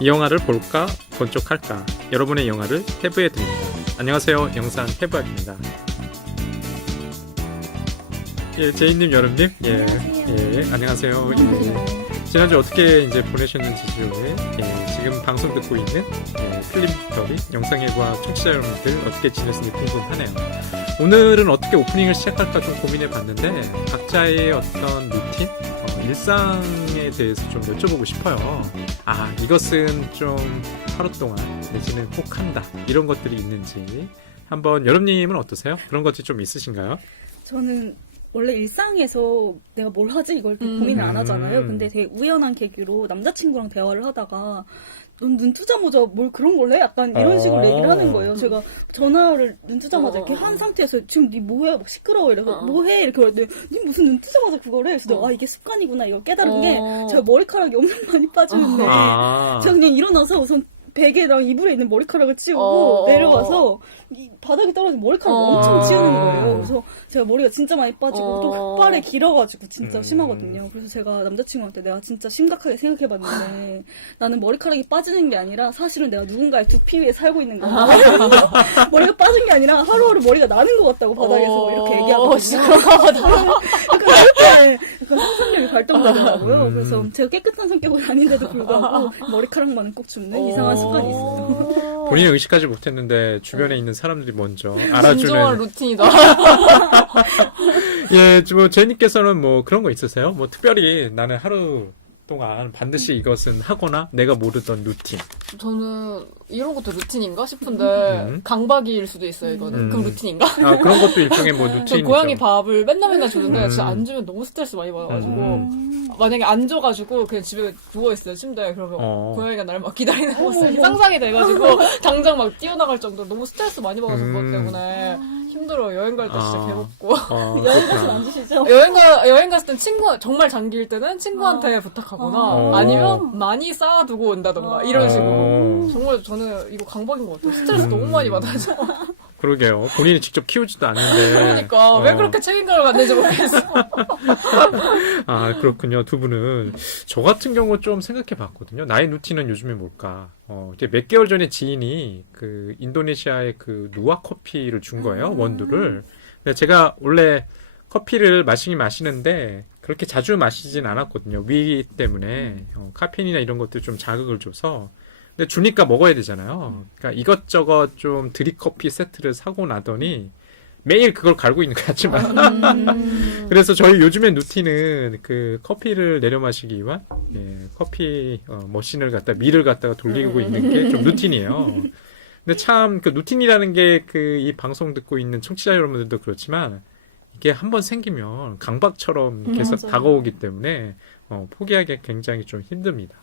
이 영화를 볼까 번쪽할까 여러분의 영화를 태브해 드립니다. 안녕하세요, 영상 태브학입니다. 예, 제이님, 여름님, 안녕하세요. 지난주 어떻게 이제 보내셨는지 지금 방송 듣고 있는 필름피터리 영상예과 청취자 여러분들 어떻게 지냈는지 궁금하네요. 오늘은 어떻게 오프닝을 시작할까 좀 고민해 봤는데 각자의 어떤 루틴, 일상에 대해서 좀 여쭤보고 싶어요. 이것은 좀 하루 동안 내지는 꼭 한다 이런 것들이 있는지 한번 여름님은 어떠세요? 그런 것들이 좀 있으신가요? 저는 원래 일상에서 내가 뭘 하지 이걸 고민을 안 하잖아요. 근데 되게 우연한 계기로 남자친구랑 대화를 하다가 넌 눈 뜨자마자 뭘 그런 걸 해? 약간 이런 식으로 얘기를 하는 거예요. 제가 전화를 눈 뜨자마자 이렇게 한 상태에서 지금 니 뭐해? 막 시끄러워 이래서 뭐해? 이렇게 말했는데 니 무슨 눈 뜨자마자 그걸 해? 그래서 이게 습관이구나 이걸 깨달은 게 제가 머리카락이 엄청 많이 빠지는데 제가 그냥 일어나서 우선 베개랑 이불에 있는 머리카락을 치우고 내려와서 이 바닥에 떨어진 머리카락을 엄청 치우는 거예요. 그래서 제가 머리가 진짜 많이 빠지고 또 흑발이 길어가지고 진짜 심하거든요. 그래서 제가 남자친구한테 내가 진짜 심각하게 생각해봤는데 나는 머리카락이 빠지는 게 아니라 사실은 내가 누군가의 두피 위에 살고 있는 거야. 머리가 빠진 게 아니라 하루하루 머리가 나는 것 같다고 바닥에서 이렇게 얘기하거든요. 약간 상상력이 발동되더라고요. 그래서 제가 깨끗한 성격은 아닌데도 불구하고 머리카락만은 꼭 줍는 이상한 습관이 있어요. 본인은 의식하지 못했는데 주변에 있는 사람들이 먼저 진정한 알아주는 루틴이다. 예, 뭐 제이님께서는 뭐 그런 거 있으세요? 뭐 특별히 나는 하루 동안 반드시 이것은 하거나 내가 모르던 루틴. 저는 이런 것도 루틴인가 싶은데 강박일 수도 있어요. 이거는 그럼 루틴인가? 그런 것도 일종의 뭐 루틴이죠. 저 고양이 밥을 맨날 주는데 진짜 안 주면 너무 스트레스 많이 받아가지고 만약에 안 줘가지고 그냥 집에 누워있어요 침대에. 그러면 고양이가 날 막 기다리는 모습이 상상이 돼가지고 당장 막 뛰어나갈 정도로 너무 스트레스 많이 받아서 그것 때문에 힘들어요. 여행 갈 때 진짜 괴롭고. 여행 가서 안 주시죠? 여행 갔을 땐 정말 장기일 때는 친구한테 부탁하거나 아니면 많이 쌓아두고 온다던가 이런 식으로. 정말 저는 이거 강박인 것 같아요. 스트레스 너무 많이 받아서. 그러게요. 본인이 직접 키우지도 않는데. 그러니까 왜 그렇게 책임감을 갖는지 모르겠어. 그렇군요. 두 분은. 저 같은 경우 좀 생각해 봤거든요. 나의 루틴은 요즘에 뭘까? 이제 몇 개월 전에 지인이 그 인도네시아의 그 누아 커피를 준 거예요. 원두를. 근데 제가 원래 커피를 마시는데 그렇게 자주 마시진 않았거든요. 위 때문에 카페인이나 이런 것들 좀 자극을 줘서. 근데 주니까 먹어야 되잖아요. 그러니까 이것저것 좀 드립커피 세트를 사고 나더니 매일 그걸 갈고 있는 것 같지만. 그래서 저희 요즘엔 루틴은 그 커피를 내려 마시기 위한 커피 머신을 밀을 갖다가 돌리고 있는 게 좀 루틴이에요. 근데 참 그 루틴이라는 게 그 이 방송 듣고 있는 청취자 여러분들도 그렇지만 이게 한번 생기면 강박처럼 계속 다가오기 때문에 포기하기 굉장히 좀 힘듭니다.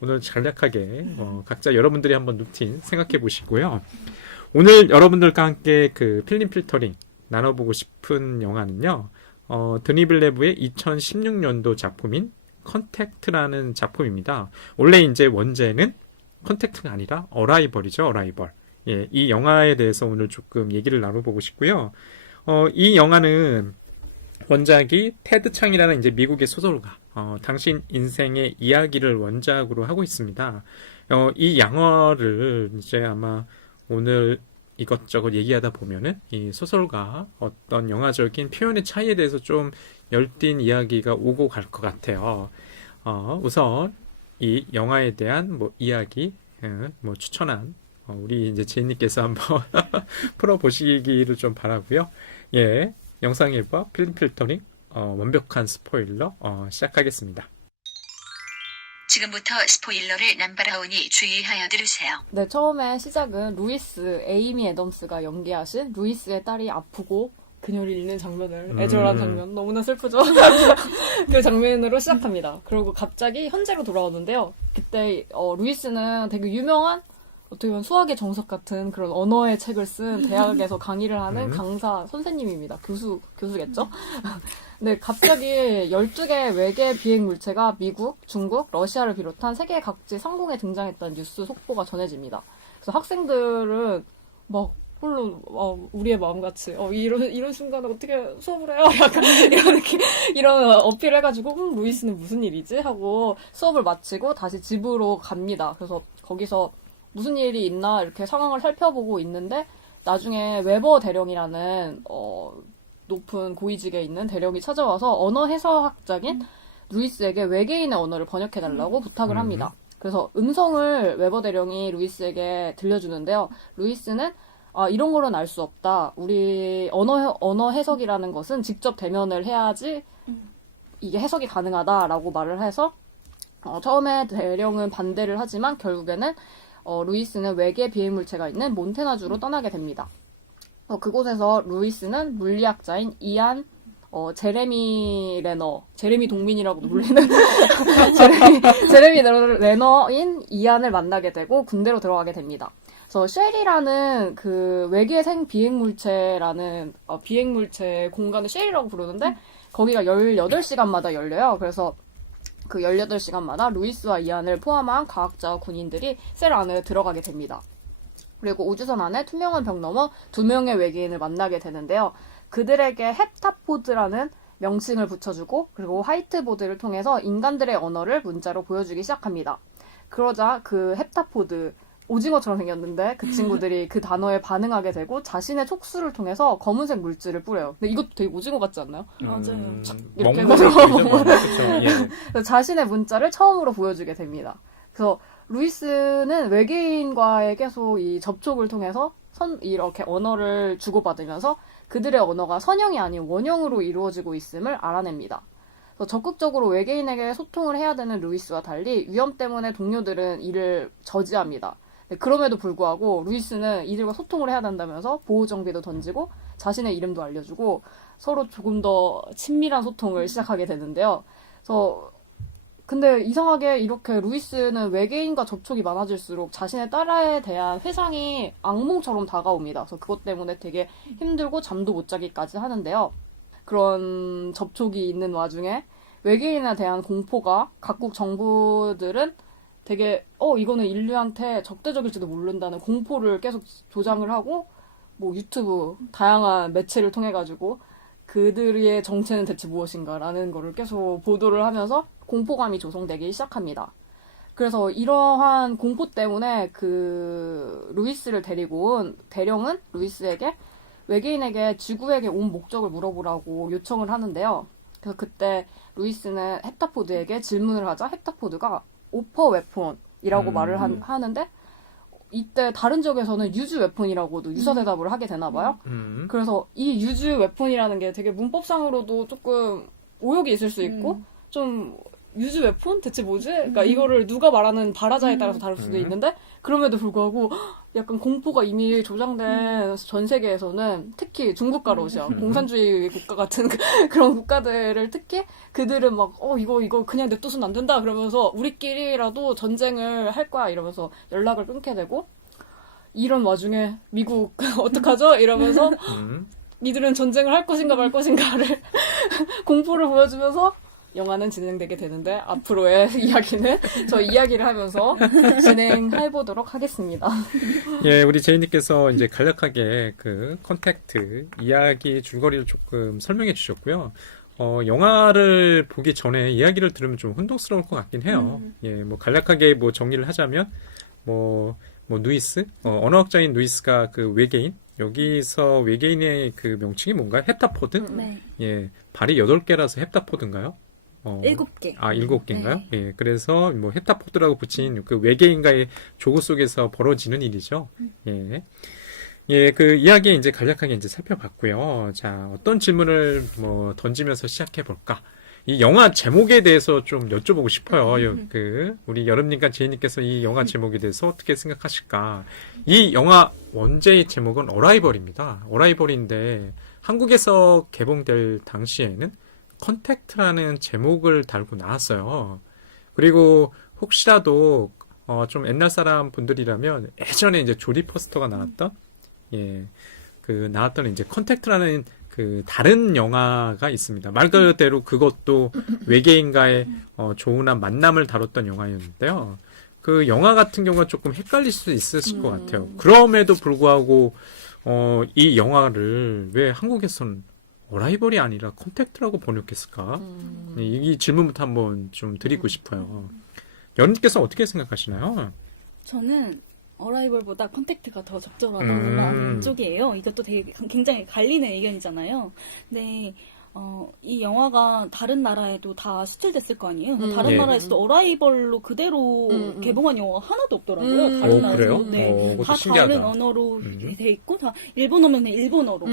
오늘 간략하게 각자 여러분들이 한번 루틴 생각해 보시고요. 오늘 여러분들과 함께 그 필름 필터링 나눠보고 싶은 영화는요. 드니 빌레브의 2016년도 작품인 컨택트라는 작품입니다. 원래 이제 원제는 컨택트가 아니라 어라이벌이죠. 어라이벌. 이 영화에 대해서 오늘 조금 얘기를 나눠보고 싶고요. 이 영화는 원작이 테드 창이라는 이제 미국의 소설가, 당신 인생의 이야기를 원작으로 하고 있습니다. 이 영화를 이제 아마 오늘 이것저것 얘기하다 보면은 이 소설가 어떤 영화적인 표현의 차이에 대해서 좀 열띤 이야기가 오고 갈 것 같아요. 우선 이 영화에 대한 뭐 이야기, 추천한 우리 이제 제이님께서 한번 풀어보시기를 좀 바라고요. 영상예과 필름 필터링 완벽한 스포일러 시작하겠습니다. 지금부터 스포일러를 남발하오니 주의하여 들으세요. 네, 처음에 시작은 에이미 애덤스가 연기하신 루이스의 딸이 아프고 그녀를 잃는 장면을 애절한 장면, 너무나 슬프죠? 그 장면으로 시작합니다. 그리고 갑자기 현재로 돌아오는데요. 그때 루이스는 되게 유명한 어떻게 보면 수학의 정석 같은 그런 언어의 책을 쓴 대학에서 강의를 하는 강사 선생님입니다. 교수겠죠? 네, 갑자기 12개의 외계 비행 물체가 미국, 중국, 러시아를 비롯한 세계 각지 상공에 등장했다는 뉴스 속보가 전해집니다. 그래서 학생들은 막 홀로 우리의 마음같이 이런 순간에 어떻게 수업을 해요? 약간 이런 느낌, 이런 어필을 해가지고 루이스는 무슨 일이지? 하고 수업을 마치고 다시 집으로 갑니다. 그래서 거기서 무슨 일이 있나 이렇게 상황을 살펴보고 있는데 나중에 웨버 대령이라는 높은 고위직에 있는 대령이 찾아와서 언어 해석학자인 루이스에게 외계인의 언어를 번역해달라고 부탁을 합니다. 그래서 음성을 웨버 대령이 루이스에게 들려주는데요. 루이스는 이런 거는 알 수 없다. 우리 언어 해석이라는 것은 직접 대면을 해야지 이게 해석이 가능하다라고 말을 해서 처음에 대령은 반대를 하지만 결국에는 루이스는 외계 비행물체가 있는 몬테나주로 떠나게 됩니다. 그곳에서 루이스는 물리학자인 이안 제레미 동민이라고도 불리는 제레미 레너인 이안을 만나게 되고 군대로 들어가게 됩니다. 그래서 쉘이라는 그 외계생 비행물체라는 비행물체 공간을 쉘이라고 부르는데 거기가 18시간마다 열려요. 그래서 그 18시간마다 루이스와 이안을 포함한 과학자와 군인들이 셀 안에 들어가게 됩니다. 그리고 우주선 안에 투명한 벽 너머 2명의 외계인을 만나게 되는데요. 그들에게 헵타포드라는 명칭을 붙여주고 그리고 화이트보드를 통해서 인간들의 언어를 문자로 보여주기 시작합니다. 그러자 그 헵타포드, 오징어처럼 생겼는데 그 친구들이 그 단어에 반응하게 되고 자신의 촉수를 통해서 검은색 물질을 뿌려요. 근데 이것도 되게 오징어 같지 않나요? 맞아요. 이렇게 그렇죠. 자신의 문자를 처음으로 보여주게 됩니다. 그래서 루이스는 외계인과의 계속 이 접촉을 통해서 이렇게 언어를 주고받으면서 그들의 언어가 선형이 아닌 원형으로 이루어지고 있음을 알아냅니다. 그래서 적극적으로 외계인에게 소통을 해야 되는 루이스와 달리 위험 때문에 동료들은 이를 저지합니다. 그럼에도 불구하고 루이스는 이들과 소통을 해야 된다면서 보호정비도 던지고 자신의 이름도 알려주고 서로 조금 더 친밀한 소통을 시작하게 되는데요. 그래서 근데 이상하게 이렇게 루이스는 외계인과 접촉이 많아질수록 자신의 딸에 대한 회상이 악몽처럼 다가옵니다. 그래서 그것 때문에 되게 힘들고 잠도 못 자기까지 하는데요. 그런 접촉이 있는 와중에 외계인에 대한 공포가 각국 정부들은 되게 이거는 인류한테 적대적일지도 모른다는 공포를 계속 조장을 하고 뭐 유튜브 다양한 매체를 통해 가지고 그들의 정체는 대체 무엇인가라는 거를 계속 보도를 하면서 공포감이 조성되기 시작합니다. 그래서 이러한 공포 때문에 그 루이스를 데리고 온 대령은 루이스에게 외계인에게 지구에게 온 목적을 물어보라고 요청을 하는데요. 그래서 그때 루이스는 헵타포드에게 질문을 하자 헵타포드가 오퍼 웨폰이라고 말을 하는데 이때 다른 지역에서는 유즈 웨폰이라고도 유사 대답을 하게 되나 봐요. 그래서 이 유즈 웨폰이라는 게 되게 문법상으로도 조금 오역이 있을 수 있고 좀 유즈 웨폰? 대체 뭐지? 그러니까 이거를 누가 말하는 발화자에 따라서 다를 수도 있는데 그럼에도 불구하고 약간 공포가 이미 조장된 전 세계에서는 특히 중국과 러시아, 공산주의 국가 같은 그런 국가들을 특히 그들은 막 이거 그냥 냅둬서는 안 된다 그러면서 우리끼리라도 전쟁을 할 거야 이러면서 연락을 끊게 되고 이런 와중에 미국 어떡하죠? 이러면서 니들은 전쟁을 할 것인가 말 것인가를 공포를 보여주면서 영화는 진행되게 되는데 앞으로의 이야기는 저 이야기를 하면서 진행해보도록 하겠습니다. 예, 우리 제이님께서 이제 간략하게 그 컨택트 이야기 줄거리를 조금 설명해 주셨고요. 영화를 보기 전에 이야기를 들으면 좀 혼동스러울 것 같긴 해요. 예, 뭐 간략하게 뭐 정리를 하자면 뭐 누이스, 언어학자인 누이스가 그 외계인, 여기서 외계인의 그 명칭이 뭔가요? 헵타포드? 네. 예, 발이 8개라서 헵타포드인가요? 7개. 7개인가요? 네. 예, 그래서 뭐 헵타포드라고 붙인 그 외계인과의 조구 속에서 벌어지는 일이죠. 예. 예, 그 이야기 이제 간략하게 이제 살펴봤고요. 자, 어떤 질문을 뭐 던지면서 시작해 볼까? 이 영화 제목에 대해서 좀 여쭤보고 싶어요. 우리 여름님과 제이님께서 이 영화 제목에 대해서 어떻게 생각하실까? 이 영화 원제의 제목은 어라이벌입니다. 어라이벌인데 한국에서 개봉될 당시에는 컨택트라는 제목을 달고 나왔어요. 그리고 혹시라도 좀 옛날 사람 분들이라면 예전에 이제 조디 포스터가 나왔던 나왔던 이제 컨택트라는 그 다른 영화가 있습니다. 말 그대로 그것도 외계인과의 조운한 만남을 다뤘던 영화였는데요. 그 영화 같은 경우는 조금 헷갈릴 수 있으실 것 같아요. 그럼에도 불구하고 이 영화를 왜 한국에서는 어라이벌이 아니라 컨택트라고 번역했을까? 이 질문부터 한번 좀 드리고 싶어요. 여러분께서 어떻게 생각하시나요? 저는 어라이벌보다 컨택트가 더 적절하다는 쪽이에요. 이것도 되게 굉장히 갈리는 의견이잖아요. 근데 이 영화가 다른 나라에도 다 수출됐을 거 아니에요. 근데 다른 예. 나라에서도 어라이벌로 그대로 개봉한 영화가 하나도 없더라고요. 다른 나라에서. 그래요? 네. 그것도 다 신기하다. 다른 언어로 돼 있고, 다 일본어면 일본어로,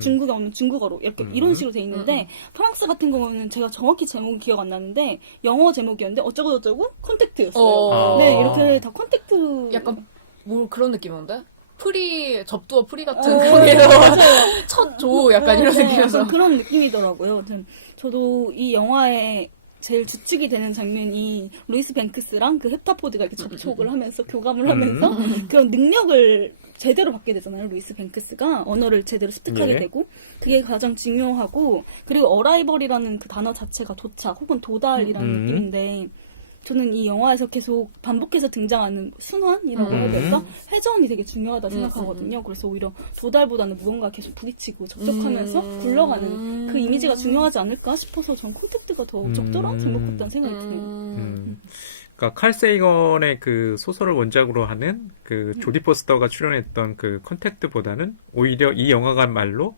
중국어면 중국어로 이렇게 이런 식으로 돼 있는데 프랑스 같은 경우는 제가 정확히 제목은 기억 안 나는데 영어 제목이었는데 어쩌고 저쩌고 컨택트였어요. 네, 이렇게 다 컨택트. 약간 뭐 그런 느낌인데? 접두와 프리 같은 그런 게 첫 조 약간 이런 느낌이어서. 약간 그런 느낌이더라고요. 아무튼 저도 이 영화의 제일 주축이 되는 장면이 루이스 뱅크스랑 그 헵타포드가 이렇게 접촉을 하면서 교감을 하면서 그런 능력을 제대로 받게 되잖아요. 루이스 뱅크스가 언어를 제대로 습득하게 예. 되고 그게 가장 중요하고 그리고 어라이벌이라는 그 단어 자체가 도착 혹은 도달이라는 느낌인데 저는 이 영화에서 계속 반복해서 등장하는 순환이라고 해야 될까? 회전이 되게 중요하다 생각하거든요. 그래서 오히려 도달보다는 무언가 계속 부딪히고 접촉하면서 굴러가는 그 이미지가 중요하지 않을까 싶어서 전 콘택트가 더 적절한 제목 같다는 생각이 드네요. 그러니까 칼 세이건의 그 소설을 원작으로 하는 그 조디 포스터가 출연했던 그 컨택트보다는 오히려 이 영화가 말로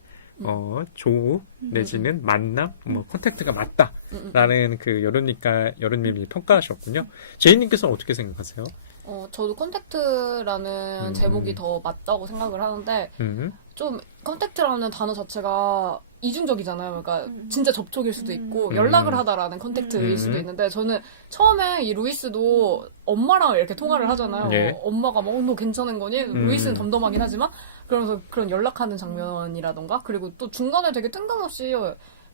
조우 내지는 만남, 컨택트가 맞다라는 그 여론님이 평가하셨군요. 제이님께서는 어떻게 생각하세요? 저도 컨택트라는 제목이 더 맞다고 생각을 하는데 좀 컨택트라는 단어 자체가 이중적이잖아요. 그러니까 진짜 접촉일 수도 있고 연락을 하다라는 컨택트일 수도 있는데 저는 처음에 이 루이스도 엄마랑 이렇게 통화를 하잖아요. 예. 엄마가 뭐 너 괜찮은 거니? 루이스는 덤덤하긴 하지만 그러면서 그런 연락하는 장면이라던가 그리고 또 중간에 되게 뜬금없이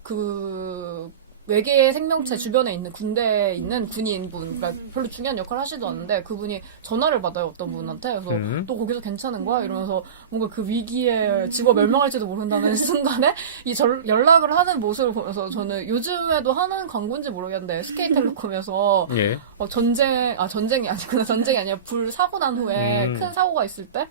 그 외계 생명체 주변에 있는 군대에 있는 군인분, 그러니까 별로 중요한 역할을 하시도 않는데 그분이 전화를 받아요, 어떤 분한테. 그래서 너 거기서 괜찮은 거야? 이러면서 뭔가 그 위기에 집어 멸망할지도 모른다는 순간에 이 연락을 하는 모습을 보면서 저는 요즘에도 하는 광고인지 모르겠는데 SK텔레콤에서 예. 전쟁이 아니구나. 전쟁이 아니라 불 사고 난 후에 큰 사고가 있을 때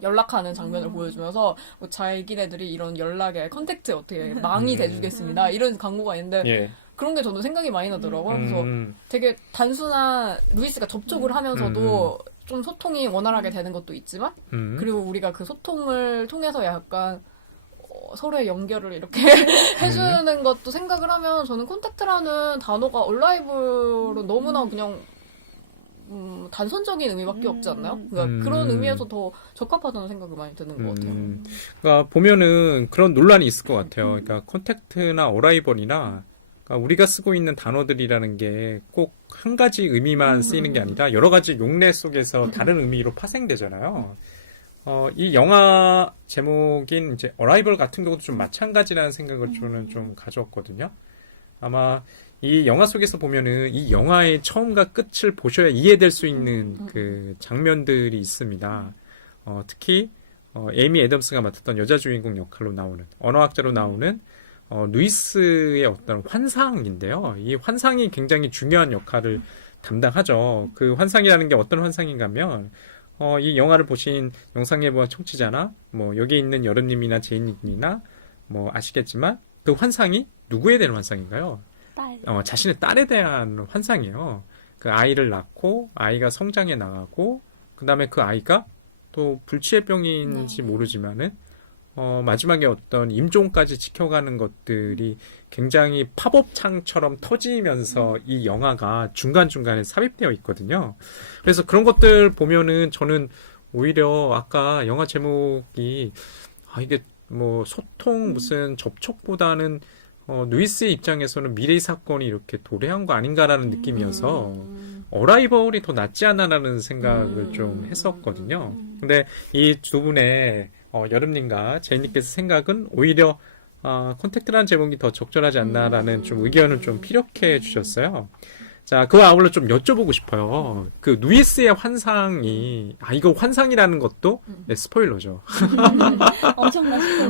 연락하는 장면을 보여주면서 뭐 자기네들이 이런 연락에 컨택트 어떻게 망이 돼주겠습니다 이런 광고가 있는데 예. 그런 게 저도 생각이 많이 나더라고요. 그래서 되게 단순한 루이스가 접촉을 하면서도 좀 소통이 원활하게 되는 것도 있지만 그리고 우리가 그 소통을 통해서 약간 서로의 연결을 이렇게 해주는 것도 생각을 하면 저는 컨택트라는 단어가 얼라이브로 너무나 그냥 단선적인 의미밖에 없지 않나요? 그러니까 그런 의미에서 더 적합하다는 생각이 많이 드는 것 같아요. 그러니까 보면은 그런 논란이 있을 것 같아요. 그러니까 컨택트나 어라이벌이나 그러니까 우리가 쓰고 있는 단어들이라는 게 꼭 한 가지 의미만 쓰이는 게 아니라 여러 가지 용례 속에서 다른 의미로 파생되잖아요. 이 영화 제목인 이제 어라이벌 같은 경우도 좀 마찬가지라는 생각을 저는 좀 가졌거든요. 아마 이 영화 속에서 보면은 이 영화의 처음과 끝을 보셔야 이해될 수 있는 그 장면들이 있습니다. 특히 에이미 애덤스가 맡았던 여자 주인공 역할로 나오는 언어학자로 나오는 루이스의 어떤 환상인데요. 이 환상이 굉장히 중요한 역할을 담당하죠. 그 환상이라는 게 어떤 환상인가 하면 이 영화를 보신 영상예보와 청취자나 뭐 여기 있는 여름님이나 제이님이나 뭐 아시겠지만 그 환상이 누구에 대한 환상인가요? 자신의 딸에 대한 환상이에요. 그 아이를 낳고 아이가 성장해 나가고 그 다음에 그 아이가 또 불치의병인지 모르지만은 마지막에 어떤 임종까지 지켜가는 것들이 굉장히 팝업창처럼 터지면서 이 영화가 중간중간에 삽입되어 있거든요. 그래서 그런 것들 보면은 저는 오히려 아까 영화 제목이 이게 뭐 소통 무슨 접촉보다는 루이스의 입장에서는 미래의 사건이 이렇게 도래한 거 아닌가라는 느낌이어서 어라이벌이 더 낫지 않나라는 생각을 좀 했었거든요. 근데 이 두 분의 여름님과 제이님께서 생각은 오히려 컨택트라는 제목이 더 적절하지 않나라는 좀 의견을 좀 피력해 주셨어요. 자, 그와 아울러 좀 여쭤보고 싶어요. 그 루이스의 환상이 이거 환상이라는 것도 네, 스포일러죠.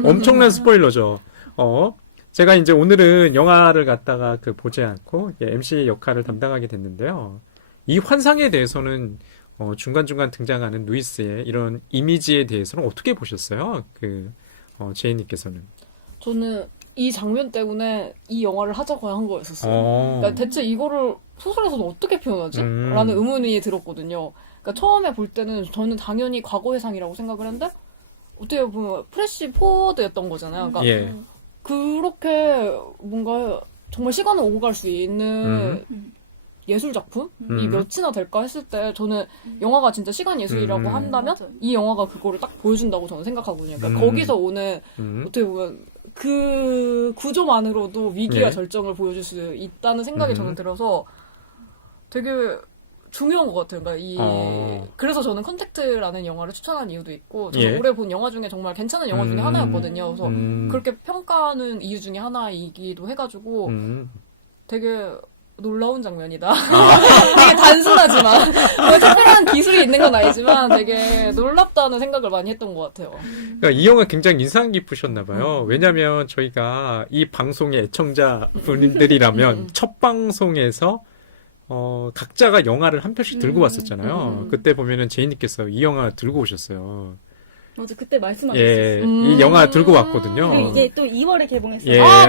엄청난 스포일러죠. 제가 이제 오늘은 영화를 갖다가 보지 않고 MC 역할을 담당하게 됐는데요. 이 환상에 대해서는 중간중간 등장하는 루이스의 이런 이미지에 대해서는 어떻게 보셨어요? 제이님께서는. 저는 이 장면 때문에 이 영화를 하자고 한 거였었어요. 그러니까 대체 이거를 소설에서는 어떻게 표현하지? 라는 의문이 들었거든요. 그러니까 처음에 볼 때는 저는 당연히 과거 회상이라고 생각을 했는데 어떻게 보면 프레시 포워드였던 거잖아요. 그러니까 예. 그렇게 뭔가 정말 시간을 오고 갈 수 있는 예술 작품이 몇이나 될까 했을 때 저는 영화가 진짜 시간 예술이라고 한다면 맞아요. 이 영화가 그거를 딱 보여준다고 저는 생각하거든요. 그러니까 거기서 오는 어떻게 보면 그 구조만으로도 위기와 예. 절정을 보여줄 수 있다는 생각이 저는 들어서 되게 중요한 것 같아요. 그러니까 그래서 저는 컨택트라는 영화를 추천한 이유도 있고, 저는 예. 올해 본 영화 중에 정말 괜찮은 영화 중에 하나였거든요. 그래서 그렇게 평가하는 이유 중에 하나이기도 해가지고 되게 놀라운 장면이다. 되게 단순하지만 뭐 특별한 기술이 있는 건 아니지만 되게 놀랍다는 생각을 많이 했던 것 같아요. 그러니까 이 영화 굉장히 인상 깊으셨나 봐요. 왜냐면 저희가 이 방송의 애청자 분들이라면 첫 방송에서 각자가 영화를 한 편씩 들고 왔었잖아요. 그때 보면은 제이님께서 이 영화 들고 오셨어요. 맞아, 그때 말씀하셨어요. 예, 이 영화 들고 왔거든요. 그리고 이게 또 2월에 개봉했어요. 예. 아,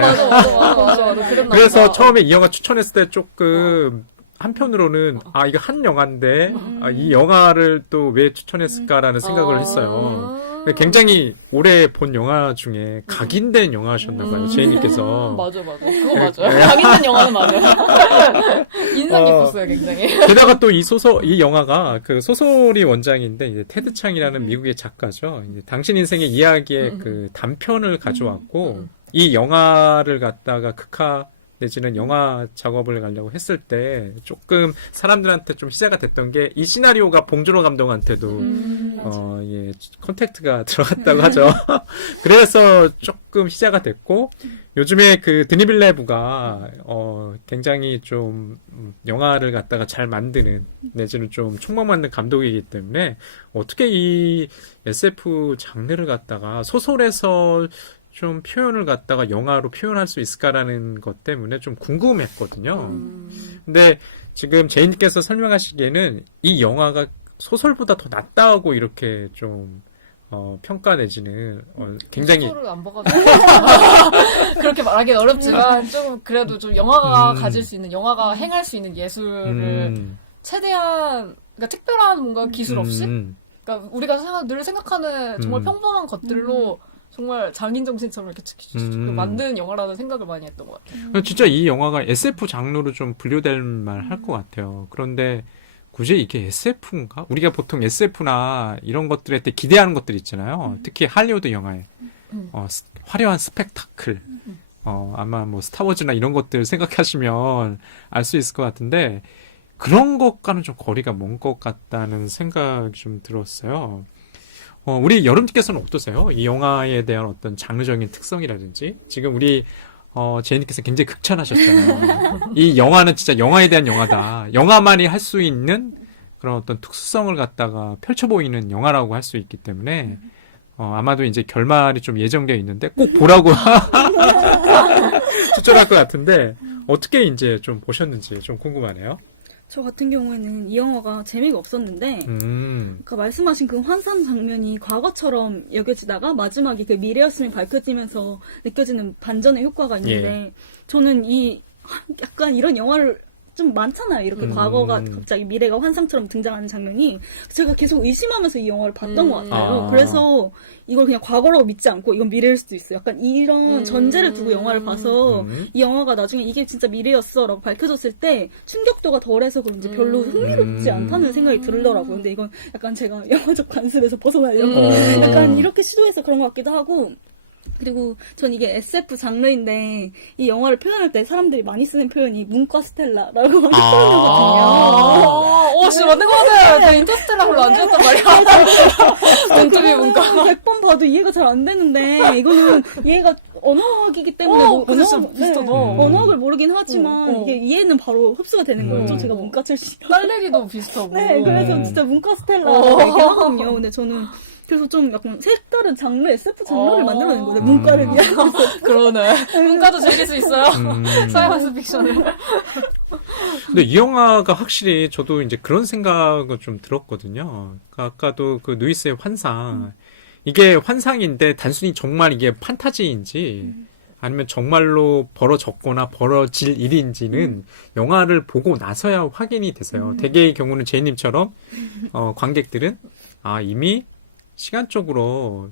맞아. 그랬나 그래서 보다. 처음에 이 영화 추천했을 때 조금 한편으로는 이거 한 영화인데 이 영화를 또 왜 추천했을까라는 생각을 했어요. 굉장히 올해 본 영화 중에 각인된 영화셨나봐요, 제이님께서. 맞아. 그거 맞아요. 각인된 영화는 맞아요. 인상 깊었어요, 굉장히. 게다가 또 이 영화가 그 소설이 원작인데, 이제 테드 창이라는 미국의 작가죠. 이제 당신 인생의 이야기의 그 단편을 가져왔고, 이 영화를 갖다가 극화 내지는 영화 작업을 가려고 했을 때 조금 사람들한테 좀 시대가 됐던 게 이 시나리오가 봉준호 감독한테도 컨택트가 들어갔다고 하죠. 그래서 조금 시작이 됐고 요즘에 그 드니 빌레브가 굉장히 좀 영화를 갖다가 잘 만드는 내지는 좀 촉망 만든 감독이기 때문에 어떻게 이 SF 장르를 갖다가 소설에서 좀 표현을 갖다가 영화로 표현할 수 있을까라는 것 때문에 좀 궁금했거든요. 근데 지금 제이님께서 설명하시기에는 이 영화가 소설보다 더 낫다고 이렇게 좀 평가 내지는 굉장히 소설을 안 봐가지고 그렇게 말하기는 어렵지만 좀 그래도 좀 영화가 가질 수 있는 영화가 행할 수 있는 예술을 최대한 그러니까 특별한 뭔가 기술 없이 그러니까 우리가 늘 생각하는 정말 평범한 것들로 정말 장인 정신처럼 이렇게 만드는 영화라는 생각을 많이 했던 것 같아요. 진짜 이 영화가 SF 장르로 좀 분류될 말 할 것 같아요. 그런데 굳이 이게 SF인가? 우리가 보통 SF나 이런 것들에 때 기대하는 것들 있잖아요. 특히 할리우드 영화에 화려한 스펙타클 아마 뭐 스타워즈나 이런 것들 생각하시면 알 수 있을 것 같은데 그런 것과는 좀 거리가 먼 것 같다는 생각이 좀 들었어요. 우리 여름님께서는 어떠세요? 이 영화에 대한 어떤 장르적인 특성이라든지 지금 우리 제이님께서 굉장히 극찬하셨잖아요. 이 영화는 진짜 영화에 대한 영화다. 영화만이 할 수 있는 그런 어떤 특수성을 갖다가 펼쳐 보이는 영화라고 할 수 있기 때문에 아마도 이제 결말이 좀 예정되어 있는데 꼭 보라고 추천할 것 같은데 어떻게 이제 좀 보셨는지 좀 궁금하네요. 저 같은 경우에는 이 영화가 재미가 없었는데 그러니까 말씀하신 그 환상 장면이 과거처럼 여겨지다가 마지막에 그 미래였음이 밝혀지면서 느껴지는 반전의 효과가 있는데 저는 약간 이런 영화를 좀 많잖아요. 이렇게 과거가 갑자기 미래가 환상처럼 등장하는 장면이 제가 계속 의심하면서 이 영화를 봤던 것 같아요. 그래서 이걸 그냥 과거라고 믿지 않고 이건 미래일 수도 있어요. 약간 이런 전제를 두고 영화를 봐서 이 영화가 나중에 이게 진짜 미래였어 라고 밝혀졌을 때 충격도가 덜해서 그런지 별로 흥미롭지 않다는 생각이 들더라고요. 근데 이건 약간 제가 영화적 관습에서 벗어나려고 약간 이렇게 시도해서 그런 것 같기도 하고 그리고 전 이게 SF 장르인데 이 영화를 표현할 때 사람들이 많이 쓰는 표현이 문과 스텔라라고 많이 표현하거든요. 진짜 맞는 것 같아요. 저 인터스텔라 별로 안 좋았단 말이야. 문투비 문과. 100번 봐도 이해가 잘 안 되는데 이거는 이해가 언어학이기 때문에 언어학을 모르긴 하지만 이게 이해는 바로 흡수가 되는 거죠. 제가 문과 출신. 딸내기도 비슷하고. 네, 그래서 진짜 문과 스텔라라고 얘기하거든요. 근데 저는 그래서 좀 약간 색다른 장르, SF 장르를 만들어낸 거죠. 문과를 위한. 그러네. 문과도 즐길 수 있어요. 사이언스 픽션을. 근데 이 영화가 확실히 저도 이제 그런 생각을 좀 들었거든요. 그러니까 아까도 그 누이스의 환상. 이게 환상인데 단순히 정말 이게 판타지인지 아니면 정말로 벌어졌거나 벌어질 일인지는 영화를 보고 나서야 확인이 되세요. 대개의 경우는 제이님처럼 관객들은 이미 시간적으로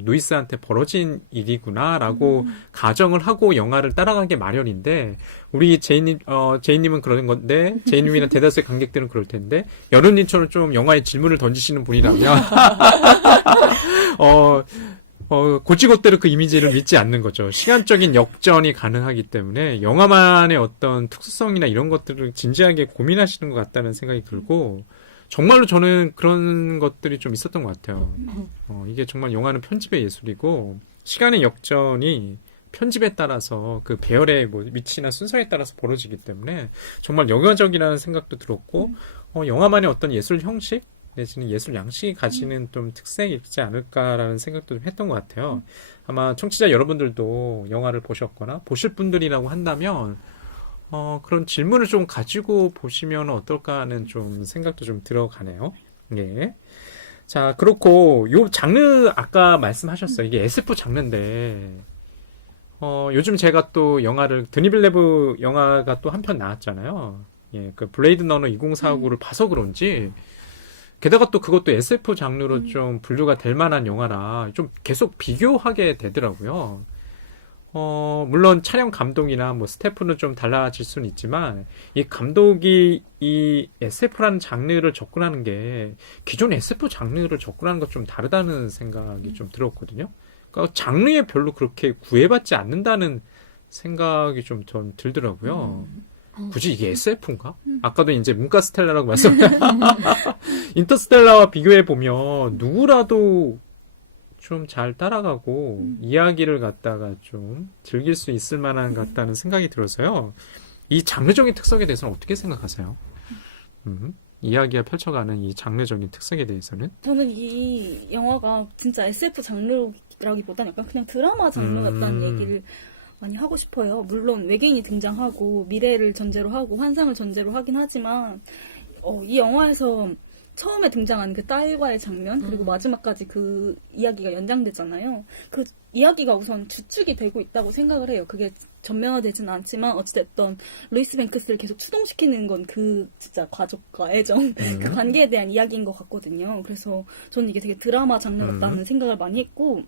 누이스한테 벌어진 일이구나라고 가정을 하고 영화를 따라가기 마련인데 우리 제이님은 그러는 건데 제이님이나 대다수의 관객들은 그럴 텐데 여름님처럼 좀 영화에 질문을 던지시는 분이라면 곧지곧대로 그 이미지를 믿지 않는 거죠. 시간적인 역전이 가능하기 때문에 영화만의 어떤 특수성이나 이런 것들을 진지하게 고민하시는 것 같다는 생각이 들고 정말로 저는 그런 것들이 좀 있었던 것 같아요. 이게 정말 영화는 편집의 예술이고 시간의 역전이 편집에 따라서 그 배열의 뭐 위치나 순서에 따라서 벌어지기 때문에 정말 영화적이라는 생각도 들었고 영화만의 어떤 예술 형식 내지는 예술 양식이 가지는 좀 특색이 있지 않을까라는 생각도 좀 했던 것 같아요. 아마 청취자 여러분들도 영화를 보셨거나 보실 분들이라고 한다면 그런 질문을 좀 가지고 보시면 어떨까 하는 좀 생각도 좀 들어가네요. 예. 자, 그렇고, 요 장르, 아까 말씀하셨어요. 이게 SF 장르인데, 요즘 제가 또 드니빌레브 영화가 또 한 편 나왔잖아요. 예, 그 블레이드 러너 2049를 봐서 그런지, 게다가 또 그것도 SF 장르로 좀 분류가 될 만한 영화라 좀 계속 비교하게 되더라고요. 물론 촬영 감독이나 뭐 스태프는 좀 달라질 수는 있지만 이 감독이 이 SF라는 장르를 접근하는 게 기존 SF 장르를 접근하는 것 좀 다르다는 생각이 좀 들었거든요. 그러니까 장르에 별로 그렇게 구애받지 않는다는 생각이 좀 전 들더라고요. 굳이 이게 SF인가? 아까도 이제 문카스텔라라고 인터스텔라와 비교해 보면 누구라도 좀 잘 따라가고 이야기를 갖다가 좀 즐길 수 있을 만한 것 같다는 생각이 들어서요. 이 장르적인 특색에 대해서는 어떻게 생각하세요? 이야기가 펼쳐가는 이 장르적인 특색에 대해서는? 저는 이 영화가 진짜 SF 장르라기보다는 약간 그냥 드라마 장르 같다는 얘기를 많이 하고 싶어요. 물론 외계인이 등장하고 미래를 전제로 하고 환상을 전제로 하긴 하지만 이 영화에서 처음에 등장하는 그 딸과의 장면 그리고 마지막까지 그 이야기가 연장되잖아요. 그 이야기가 우선 주축이 되고 있다고 생각을 해요. 그게 전면화되지는 않지만 어찌됐든 루이스 뱅크스를 계속 추동시키는 건 그 진짜 가족과 애정 그 관계에 대한 이야기인 것 같거든요. 그래서 저는 이게 되게 드라마 장르 같다는 생각을 많이 했고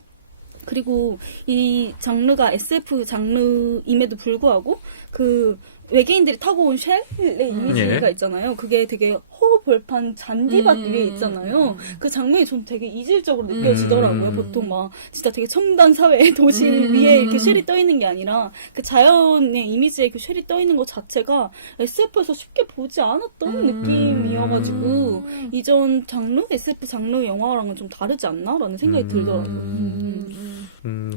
그리고 이 장르가 SF 장르임에도 불구하고 그 외계인들이 타고 온 쉘의 이미지가 있잖아요. 그게 되게 호흡벌판 잔디밭 위에 있잖아요. 그 장면이 전 되게 이질적으로 느껴지더라고요. 보통 막 진짜 되게 첨단 사회의 도시 위에 이렇게 쉘이 떠 있는 게 아니라 그 자연의 이미지에 그 쉘이 떠 있는 것 자체가 SF에서 쉽게 보지 않았던 느낌이어가지고 이전 장르 SF 장르 영화랑은 좀 다르지 않나라는 생각이 들더라고요.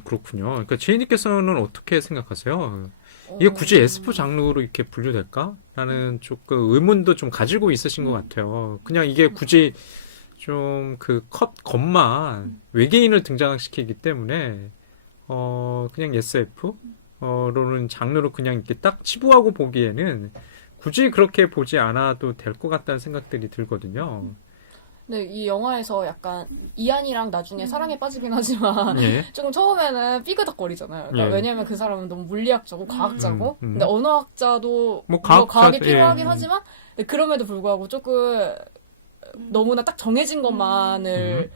그렇군요. 그러니까 제이님께서는 어떻게 생각하세요? 이게 굳이 SF 장르로 이렇게 분류될까? 라는 조금 의문도 좀 가지고 있으신 것 같아요. 그냥 이게 굳이 좀 그 컷만 외계인을 등장시키기 때문에, 그냥 SF? 로는 장르로 그냥 이렇게 딱 치부하고 보기에는 굳이 그렇게 보지 않아도 될 것 같다는 생각들이 들거든요. 네, 이 영화에서 약간 이안이랑 나중에 사랑에 빠지긴 하지만 예. 조금 처음에는 삐그덕거리잖아요. 그러니까 예. 왜냐면 그 사람은 너무 물리학자고 과학자고 근데 언어학자도 뭐 과학이 과학자, 필요하긴 예. 하지만 그럼에도 불구하고 조금 너무나 딱 정해진 것만을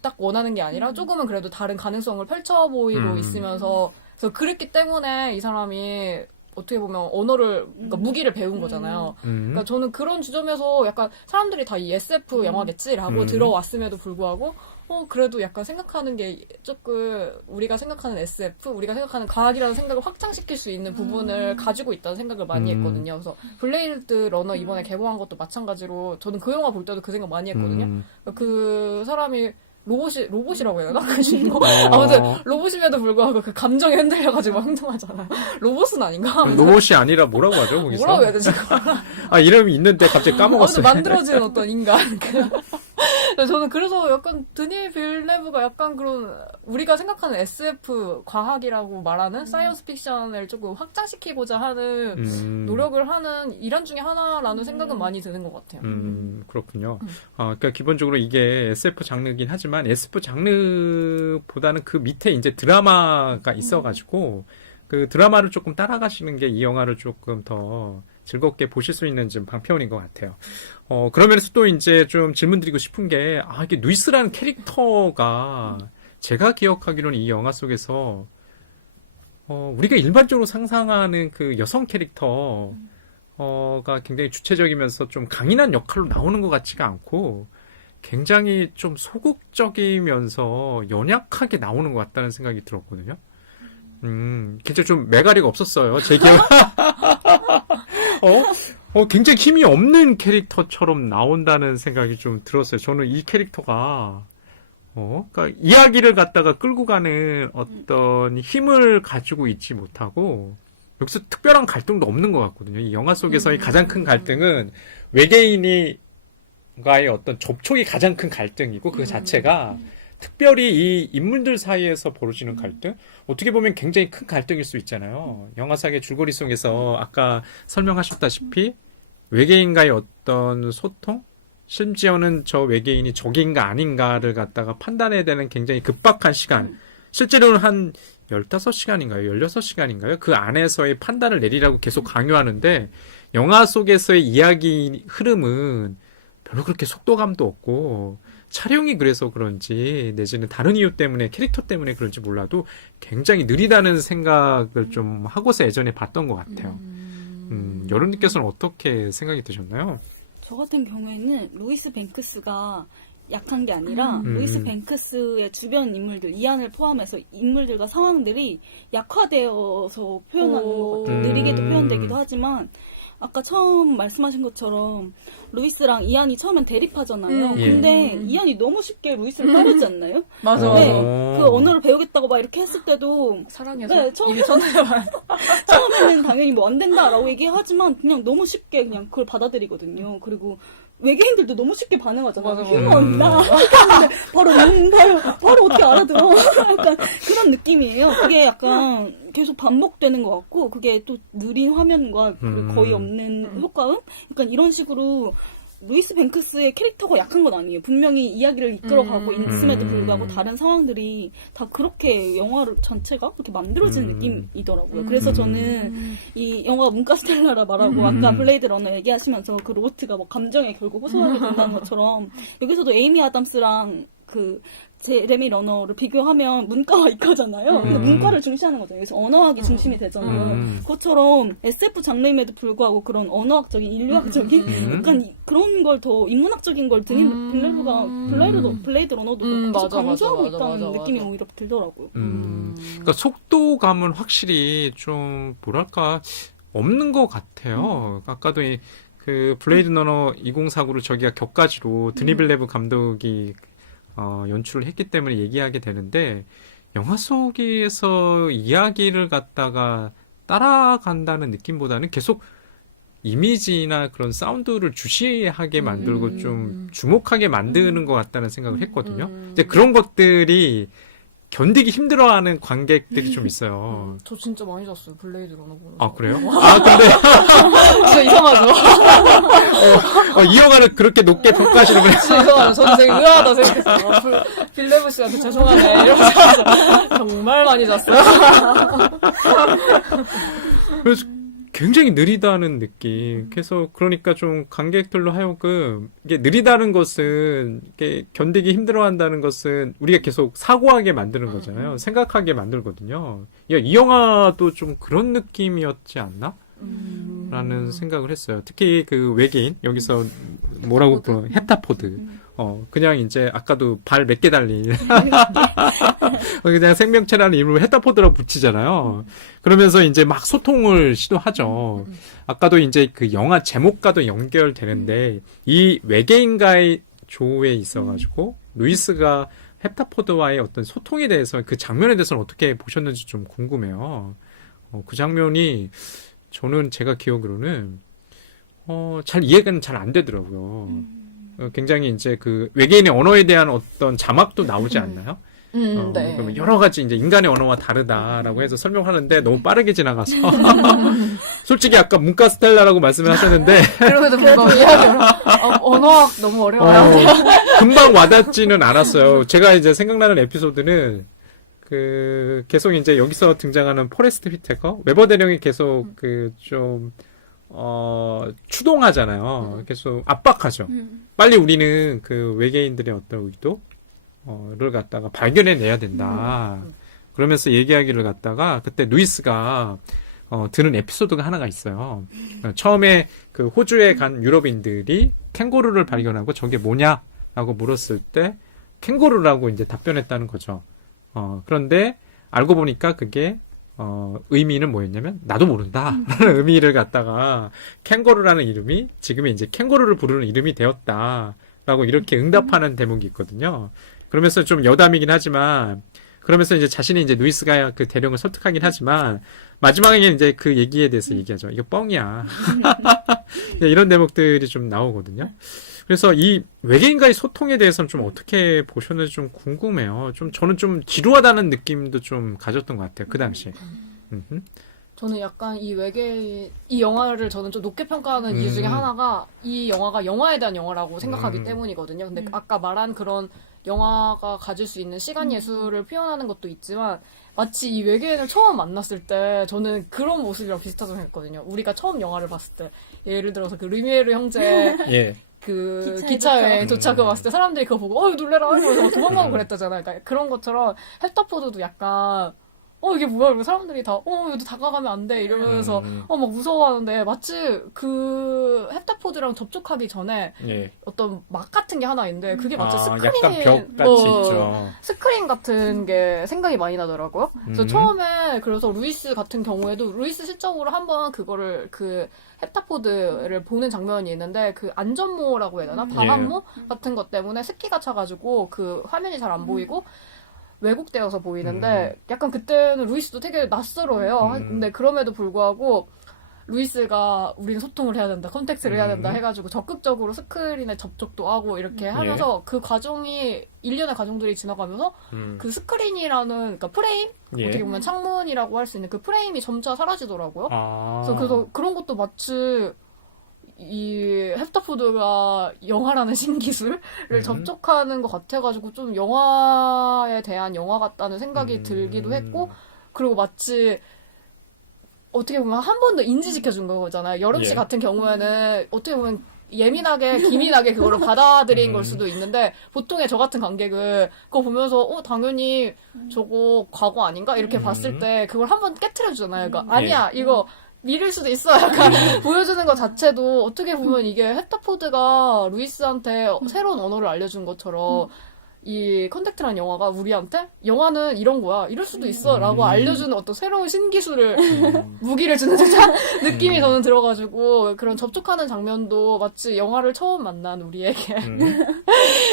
딱 원하는 게 아니라 조금은 그래도 다른 가능성을 펼쳐 보이고 있으면서 그래서 그랬기 때문에 이 사람이 어떻게 보면 언어를, 그러니까 무기를 배운 거잖아요. 그러니까 저는 그런 지점에서 약간 사람들이 다 이 SF 영화겠지라고 들어왔음에도 불구하고, 그래도 약간 생각하는 게 조금 우리가 생각하는 SF, 우리가 생각하는 과학이라는 생각을 확장시킬 수 있는 부분을 가지고 있다는 생각을 많이 했거든요. 그래서 블레이드 러너 이번에 개봉한 것도 마찬가지로 저는 그 영화 볼 때도 그 생각 많이 했거든요. 그러니까 그 사람이 로봇이라고 해야 되나? 그 주인공? 아무튼, 로봇임에도 불구하고 그 감정이 흔들려가지고 막 행동하잖아요. 로봇은 아닌가? 로봇이 아니라 뭐라고 하죠, 거기서? 뭐라고 해야 되지? 이름이 있는데 갑자기 까먹었어요. 아무튼 만들어지는 어떤 인간. 저는 그래서 약간 드니 빌레브가 약간 그런 우리가 생각하는 SF 과학이라고 말하는 사이언스 픽션을 조금 확장시키고자 하는 노력을 하는 일환 중에 하나라는 생각은 많이 드는 것 같아요. 그렇군요. 그러니까 기본적으로 이게 SF 장르긴 하지만 SF 장르보다는 그 밑에 이제 드라마가 있어가지고 그 드라마를 조금 따라가시는 게 이 영화를 조금 더 즐겁게 보실 수 있는 좀 방편인 것 같아요. 그러면서 또 이제 좀 질문 드리고 싶은 게, 이게 누이스라는 캐릭터가 제가 기억하기로는 이 영화 속에서, 우리가 일반적으로 상상하는 그 여성 캐릭터가 굉장히 주체적이면서 좀 강인한 역할로 나오는 것 같지가 않고, 굉장히 좀 소극적이면서 연약하게 나오는 것 같다는 생각이 들었거든요. 굉장히 좀 매가리가 없었어요. 제 기억. 굉장히 힘이 없는 캐릭터처럼 나온다는 생각이 좀 들었어요. 저는 이 캐릭터가, 그러니까 이야기를 갖다가 끌고 가는 어떤 힘을 가지고 있지 못하고, 여기서 특별한 갈등도 없는 것 같거든요. 이 영화 속에서의 가장 큰 갈등은 외계인과의 어떤 접촉이 가장 큰 갈등이고, 그 자체가 특별히 이 인물들 사이에서 벌어지는 갈등? 어떻게 보면 굉장히 큰 갈등일 수 있잖아요. 영화상의 줄거리 속에서 아까 설명하셨다시피 외계인과의 어떤 소통? 심지어는 저 외계인이 적인가 아닌가를 갖다가 판단해야 되는 굉장히 급박한 시간. 실제로는 한 15시간인가요? 16시간인가요? 그 안에서의 판단을 내리라고 계속 강요하는데 영화 속에서의 이야기 흐름은 별로 그렇게 속도감도 없고 촬영이 그래서 그런지 내지는 다른 이유 때문에 캐릭터 때문에 그런지 몰라도 굉장히 느리다는 생각을 좀 하고서 예전에 봤던 것 같아요. 여러분께서는 어떻게 생각이 드셨나요? 저 같은 경우에는 루이스 뱅크스가 약한 게 아니라 루이스 뱅크스의 주변 인물들, 이안을 포함해서 인물들과 상황들이 약화되어서 표현하는 것 같아요. 느리게도 표현되기도 하지만 아까 처음 말씀하신 것처럼 루이스랑 이안이 처음엔 대립하잖아요. 예. 근데 이안이 너무 쉽게 루이스를 따르지 않나요? 맞아, 네, 맞아. 그 언어를 배우겠다고 막 이렇게 했을 때도 사랑해서 네, 처음에는 당연히 뭐 안 된다라고 얘기하지만 그냥 너무 쉽게 그냥 그걸 받아들이거든요. 그리고 외계인들도 너무 쉽게 반응하잖아요. 맞아, 맞아. 휴먼, 바로 바로 어떻게 알아들어. 약간 그런 느낌이에요. 그게 약간 계속 반복되는 것 같고, 그게 또 느린 화면과 그 거의 없는 효과음? 약간 이런 식으로 루이스 뱅크스의 캐릭터가 약한 건 아니에요. 분명히 이야기를 이끌어가고 있음에도 불구하고 다른 상황들이 다 그렇게 영화를 전체가 그렇게 만들어진 느낌이더라고요. 그래서 저는 이 영화가 문카스텔라라 말하고 아까 블레이드 러너 얘기하시면서 그 로보트가 뭐 감정에 결국 호소하게 된다는 것처럼 여기서도 에이미 아담스랑 그 제레미 러너를 비교하면 문과와 이과잖아요. 근데 문과를 중시하는 거잖아요. 그래서 언어학이 중심이 되잖아요. 그것처럼 SF 장르임에도 불구하고 그런 언어학적인, 인류학적인 약간 그런 걸 더 인문학적인 걸 드닌 블레이드 러너도 계속 맞아, 강조하고 맞아, 있다는 맞아, 느낌이 맞아. 오히려 들더라고요. 그러니까 속도감은 확실히 좀 뭐랄까 없는 것 같아요. 아까도 그 블레이드 러너 2049를 저기가 격가지로 드니 빌레브 감독이 연출을 했기 때문에 얘기하게 되는데 영화 속에서 이야기를 갖다가 따라간다는 느낌보다는 계속 이미지나 그런 사운드를 주시하게 만들고 좀 주목하게 만드는 것 같다는 생각을 했거든요. 이제 그런 것들이 견디기 힘들어하는 관객들이 좀 있어요. 저 진짜 많이 잤어요. 블레이드 러너 보면서. 아, 그래요? 근데 진짜 이상하죠? 이 영화를 그렇게 높게 평가하시는 분이 진짜 이상하죠? 저는 되게 의아하다 생각했어요. 빌레브 씨한테 죄송하네. 이러면서 정말 많이 잤어요. 그래서 굉장히 느리다는 느낌. 그래서 그러니까 좀 관객들로 하여금 이게 느리다는 것은 이게 견디기 힘들어한다는 것은 우리가 계속 사고하게 만드는 거잖아요. 생각하게 만들거든요. 이 영화도 좀 그런 느낌이었지 않나? 라는 생각을 했어요. 특히 그 외계인 여기서 뭐라고 부르 헵타포드. 그냥 이제 아까도 발 몇 개 달린 그냥 생명체라는 이름을 헵타포드라고 붙이잖아요. 그러면서 이제 막 소통을 시도하죠. 아까도 이제 그 영화 제목과도 연결되는데 이 외계인과의 조에 있어가지고 루이스가 헵타포드와의 어떤 소통에 대해서 그 장면에 대해서는 어떻게 보셨는지 좀 궁금해요. 그 장면이 저는 제가 기억으로는 잘 이해가 잘 안 되더라고요. 굉장히 이제 그 외계인의 언어에 대한 어떤 자막도 나오지 않나요? 네. 그러면 여러 가지 이제 인간의 언어와 다르다라고 해서 설명하는데 너무 빠르게 지나가서 솔직히 아까 문과 스텔라라고 말씀을 하셨는데 그럼에도 불구하고 이야기를 언어학 너무 어려워요. 금방 와닿지는 않았어요. 제가 이제 생각나는 에피소드는 그 계속 이제 여기서 등장하는 포레스트 휘테커 웨버 대령이 계속 그 좀 추동하잖아요. 계속 압박하죠. 빨리 우리는 그 외계인들의 어떤 의도를 갖다가 발견해내야 된다. 그러면서 얘기하기를 갖다가 그때 루이스가 드는 에피소드가 하나가 있어요. 처음에 그 호주에 간 유럽인들이 캥거루를 발견하고 저게 뭐냐라고 물었을 때 캥거루라고 이제 답변했다는 거죠. 그런데 알고 보니까 그게 의미는 뭐였냐면 나도 모른다라는 의미를 갖다가 캥거루라는 이름이 지금의 이제 캥거루를 부르는 이름이 되었다라고 이렇게 응답하는 대목이 있거든요. 그러면서 좀 여담이긴 하지만 그러면서 이제 자신이 이제 루이스가 그 대령을 설득하긴 하지만 마지막에 이제 그 얘기에 대해서 얘기하죠. 이거 뻥이야. 이런 대목들이 좀 나오거든요. 그래서 이 외계인과의 소통에 대해서는 좀 어떻게 보셨는지 좀 궁금해요. 좀 저는 좀 지루하다는 느낌도 좀 가졌던 것 같아요. 그 당시에. 저는 약간 이 영화를 저는 좀 높게 평가하는 이유 중에 하나가 이 영화가 영화에 대한 영화라고 생각하기 때문이거든요. 근데 아까 말한 그런 영화가 가질 수 있는 시간 예술을 표현하는 것도 있지만 마치 이 외계인을 처음 만났을 때 저는 그런 모습이랑 비슷하다고 생각했거든요. 우리가 처음 영화를 봤을 때 예를 들어서 그 르미에르 형제 예. 그 기차에 도착을 왔을 때 사람들이 그거 보고 놀래라 이러면서 도망가고 그랬다잖아요. 그러니까 그런 것처럼 헵타포드도 약간 이게 뭐야? 이러고 사람들이 다, 여기 다가가면 안 돼. 이러면서, 막 무서워하는데, 마치 그 헵타포드랑 접촉하기 전에 예. 어떤 막 같은 게 하나 있는데, 그게 마치 스크린, 약간 벽 같이 있죠. 스크린 같은 게 생각이 많이 나더라고요. 그래서 처음에, 그래서 루이스 같은 경우에도, 루이스 실적으로 한번 그거를, 그 헵타포드를 보는 장면이 있는데, 그 안전모라고 해야 되나? 방한모 같은 것 때문에 습기가 차가지고, 그 화면이 잘 안 보이고, 왜곡되어서 보이는데 약간 그때는 루이스도 되게 낯설어해요. 근데 그럼에도 불구하고 루이스가 우리는 소통을 해야 된다, 컨택트를 해야 된다 해가지고 적극적으로 스크린에 접촉도 하고 이렇게 하면서 그 과정이 일련의 과정들이 지나가면서 그 스크린이라는 그러니까 프레임? 어떻게 보면 창문이라고 할 수 있는 그 프레임이 점차 사라지더라고요. 그래서 그런 것도 마치 이 헵타포드가 영화라는 신기술을 접촉하는 것 같아가지고 좀 영화에 대한 영화 같다는 생각이 들기도 했고 그리고 마치 어떻게 보면 한 번 더 인지시켜준 거잖아요. 여름씨 같은 경우에는 어떻게 보면 예민하게 기민하게 그거를 받아들인 걸 수도 있는데 보통의 저 같은 관객은 그거 보면서 당연히 저거 과거 아닌가? 이렇게 봤을 때 그걸 한 번 깨트려주잖아요. 그러니까 아니야 이거 미릴 수도 있어. 약간 보여주는 것 자체도 어떻게 보면 이게 헵타포드가 루이스한테 새로운 언어를 알려준 것처럼 이 컨택트라는 영화가 우리한테 영화는 이런 거야. 이럴 수도 있어. 라고 알려주는 어떤 새로운 신기술을 무기를 주는 듯한 느낌이 저는 들어가지고 그런 접촉하는 장면도 마치 영화를 처음 만난 우리에게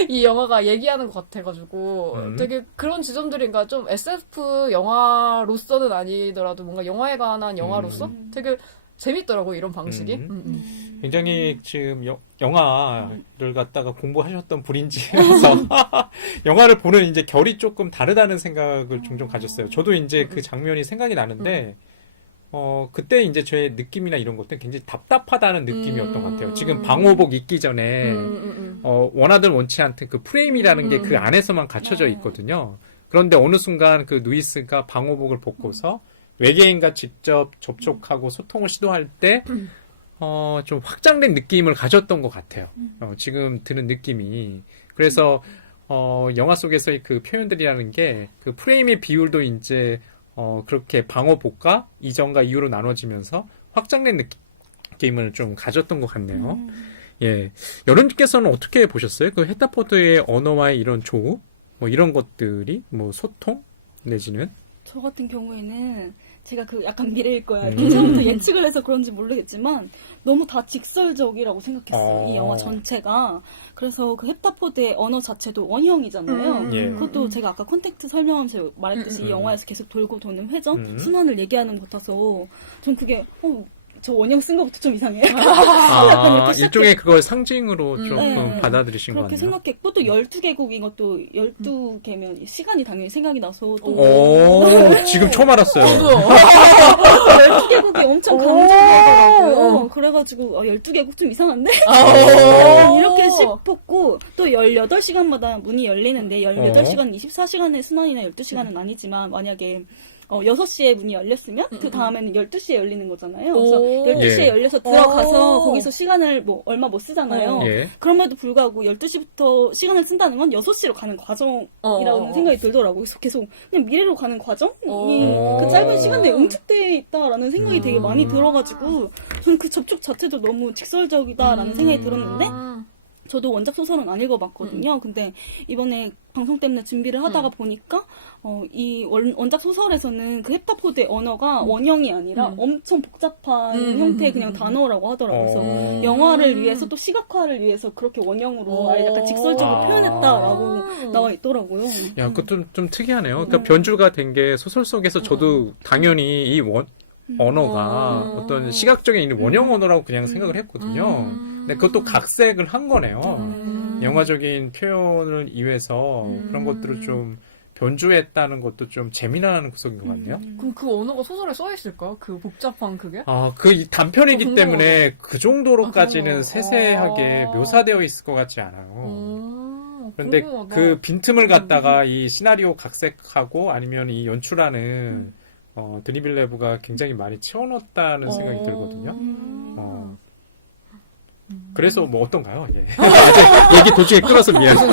이 영화가 얘기하는 것 같아가지고 되게 그런 지점들인가 좀 SF 영화로서는 아니더라도 뭔가 영화에 관한 영화로서 되게 재밌더라고 이런 방식이. 굉장히 지금 영화를 갖다가 공부하셨던 분인지라서 영화를 보는 이제 결이 조금 다르다는 생각을 종종 가졌어요. 저도 이제 그 장면이 생각이 나는데 그때 이제 저의 느낌이나 이런 것들은 굉장히 답답하다는 느낌이었던 것 같아요. 지금 방호복 입기 전에 원하든 원치 않든 그 프레임이라는 게 그 안에서만 갖춰져 있거든요. 그런데 어느 순간 그 루이스가 방호복을 벗고서 외계인과 직접 접촉하고 소통을 시도할 때 좀 확장된 느낌을 가졌던 것 같아요. 지금 드는 느낌이. 그래서 영화 속에서의 그 표현들이라는 게 그 프레임의 비율도 이제 그렇게 방어복과 이전과 이후로 나눠지면서 확장된 느낌을 좀 가졌던 것 같네요. 예. 여러분께서는 어떻게 보셨어요? 그 헵타포드의 언어와의 이런 조흡? 뭐 이런 것들이 뭐 소통? 내지는? 저 같은 경우에는 제가 그 약간 미래일 거야. 이렇게 처음부터 예측을 해서 그런지 모르겠지만 너무 다 직설적이라고 생각했어요. 이 영화 전체가. 그래서 그 헵타포드의 언어 자체도 원형이잖아요. 그것도 제가 아까 콘택트 설명하면서 말했듯이 이 영화에서 계속 돌고 도는 회전, 순환을 얘기하는 것 같아서 전 그게 저 원형 쓴 거부터 좀 이상해. 아, 이렇게 시작해. 일종의 그걸 상징으로 조금 네. 받아들이신 거 그렇게 아니에요? 생각했고 또 12개국인 것도 12개면 시간이 당연히 생각이 나서 또 오, 지금 처음 알았어요. 12개국이 엄청 강조하더라고요. 그래가지고 12개국 좀 이상한데? 이렇게 싶었고 또 18시간마다 문이 열리는데 18시간 24시간의 순환이나 12시간은 아니지만 만약에 6시에 문이 열렸으면 그 다음에는 12시에 열리는 거잖아요. 그래서 12시에 예. 열려서 들어가서 거기서 시간을 뭐 얼마 못 쓰잖아요. 예. 그럼에도 불구하고 12시부터 시간을 쓴다는 건 6시로 가는 과정이라는 생각이 들더라고요. 그래서 계속 그냥 미래로 가는 과정이 그 짧은 시간 내에 응축되어 있다라는 생각이 되게 많이 들어가지고 저는 그 접촉 자체도 너무 직설적이다라는 생각이 들었는데 저도 원작 소설은 안 읽어봤거든요. 근데 이번에 방송 때문에 준비를 하다가 보니까 이 원작 소설에서는 그 헵타포드의 언어가 원형이 아니라 엄청 복잡한 형태의 그냥 단어라고 하더라고요. 그래서 영화를 위해서 또 시각화를 위해서 그렇게 원형으로 아예 약간 직설적으로 표현했다라고 나와 있더라고요. 야, 그것도 좀 특이하네요. 그러니까 변주가 된 게 소설 속에서 저도 당연히 이 언어가 어떤 시각적인 있는 원형 언어라고 그냥 생각을 했거든요. 근데 그것도 각색을 한 거네요. 영화적인 표현을 위해서 그런 것들을 좀 변주했다는 것도 좀 재미난 구석인 것 같네요. 그럼 그 언어가 소설에 써있을까? 그 복잡한 그게? 아, 그 단편이기 때문에 그 정도로까지는 그런 거. 세세하게 묘사되어 있을 것 같지 않아요. 그런데 궁금하다. 그 빈틈을 갖다가 이 시나리오 각색하고 아니면 이 연출하는 드니빌레브가 굉장히 많이 채워넣었다는 생각이 들거든요. 그래서 뭐 어떤가요? 예. 아직 얘기 도중에 끊어서 미안해요.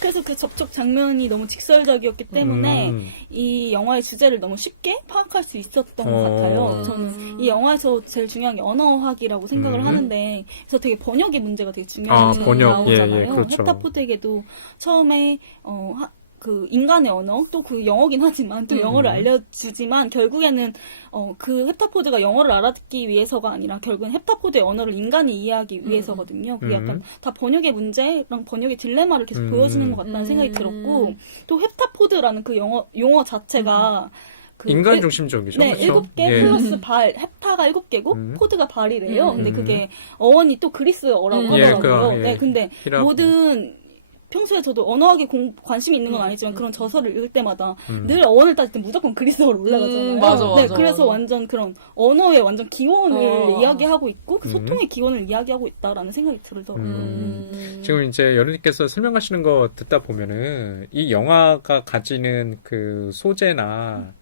그래서 그 접촉 장면이 너무 직설적이었기 때문에 이 영화의 주제를 너무 쉽게 파악할 수 있었던 것 같아요. 저는 이 영화에서 제일 중요한 게 언어학이라고 생각을 하는데 그래서 되게 번역의 문제가 되게 중요한 번역. 나오잖아요. 예, 그렇죠. 헵타포드에게도 처음에 그 인간의 언어 또 그 영어긴 하지만 또 영어를 알려주지만 결국에는 그 헵타포드가 영어를 알아듣기 위해서가 아니라 결국엔 헵타포드의 언어를 인간이 이해하기 위해서거든요. 그게 약간 다 번역의 문제랑 번역의 딜레마를 계속 보여주는 것 같다는 생각이 들었고 또 헵타포드라는 그 용어 자체가 그 인간 중심적이죠. 네, 그렇죠? 7개 예. 플러스 발, 헵타가 7개고 포드가 발이래요. 근데 그게 어원이 또 그리스어라고 예, 하더라고요. 예. 네, 근데 히라보. 모든 평소에 저도 언어학에 관심이 있는 건 아니지만 그런 저서를 읽을 때마다 늘 어원을 따질 때 무조건 그리스어로 올라가잖아요. 맞아, 네, 맞아, 그래서 맞아. 완전 그런 언어의 완전 기원을 이야기하고 있고 그 음. 소통의 기원을 이야기하고 있다라는 생각이 들더라고요. 지금 이제 연우님께서 설명하시는 거 듣다 보면은 이 영화가 가지는 그 소재나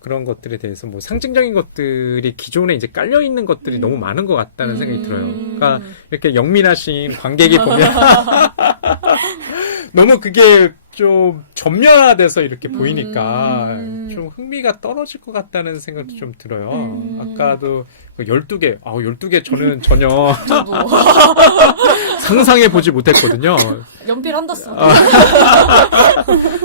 그런 것들에 대해서 뭐 상징적인 것들이 기존에 이제 깔려 있는 것들이 너무 많은 것 같다는 생각이 들어요. 그러니까 이렇게 영민하신 관객이 보면 너무 그게 좀 전면화돼서 이렇게 보이니까 좀 흥미가 떨어질 것 같다는 생각도 좀 들어요. 아까도 그 12개, 12개 저는 전혀 저도 상상해 보지 못했거든요. 연필 한 닫습니다.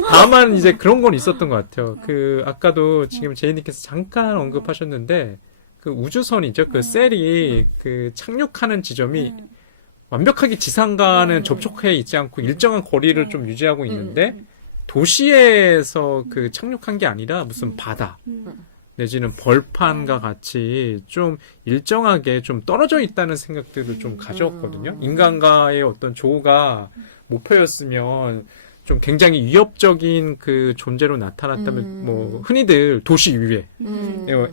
다만 이제 그런 건 있었던 것 같아요. 그 아까도 지금 제이님께서 잠깐 언급하셨는데 그 우주선이죠. 그 셀이 그 착륙하는 지점이 완벽하게 지상과는 접촉해 있지 않고 일정한 거리를 좀 유지하고 있는데 도시에서 그 착륙한 게 아니라 무슨 바다 내지는 벌판과 같이 좀 일정하게 좀 떨어져 있다는 생각들을 좀 가져왔거든요. 인간과의 어떤 조우가 목표였으면 좀 굉장히 위협적인 그 존재로 나타났다면 뭐 흔히들 도시 위에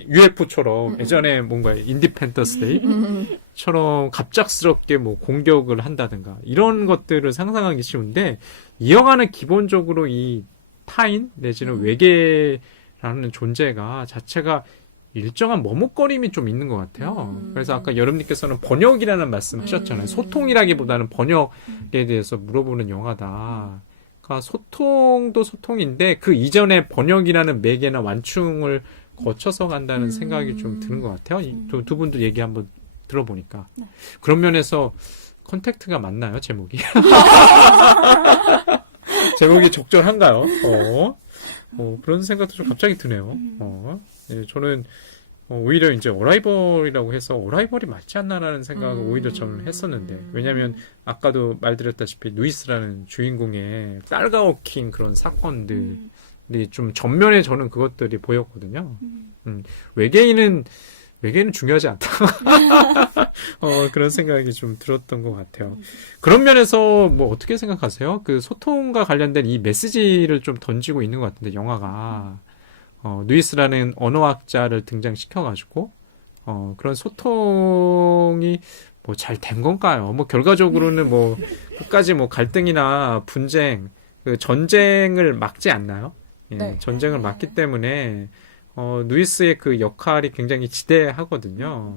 UFO처럼 예전에 뭔가 인디펜던스 데이처럼 갑작스럽게 뭐 공격을 한다든가 이런 것들을 상상하기 쉬운데 이 영화는 기본적으로 이 타인 내지는 외계라는 존재가 자체가 일정한 머뭇거림이 좀 있는 것 같아요. 그래서 아까 여러분께서는 번역이라는 말씀 하셨잖아요. 소통이라기보다는 번역에 대해서 물어보는 영화다. 그러니까 소통도 소통인데 그 이전에 번역이라는 매개나 완충을 거쳐서 간다는 생각이 좀 드는 것 같아요. 두 분도 얘기 한번 들어보니까. 그런 면에서 컨택트가 맞나요, 제목이? 제목이 적절한가요? 그런 생각도 좀 갑자기 드네요. 예, 저는 오히려 이제 어라이벌이라고 해서 어라이벌이 맞지 않나라는 생각을 오히려 저는 했었는데 왜냐하면 아까도 말드렸다시피 루이스라는 주인공의 딸과 얽힌 그런 사건들이 좀 전면에 저는 그것들이 보였거든요. 외계인은 외계인은 중요하지 않다. 그런 생각이 좀 들었던 것 같아요. 그런 면에서 뭐 어떻게 생각하세요? 그 소통과 관련된 이 메시지를 좀 던지고 있는 것 같은데, 영화가. 누이스라는 언어학자를 등장시켜가지고, 그런 소통이 뭐 잘 된 건가요? 뭐 결과적으로는 뭐 끝까지 뭐 갈등이나 분쟁, 그 전쟁을 막지 않나요? 예, 네. 전쟁을 막기 때문에 누이스의 그 역할이 굉장히 지대하거든요.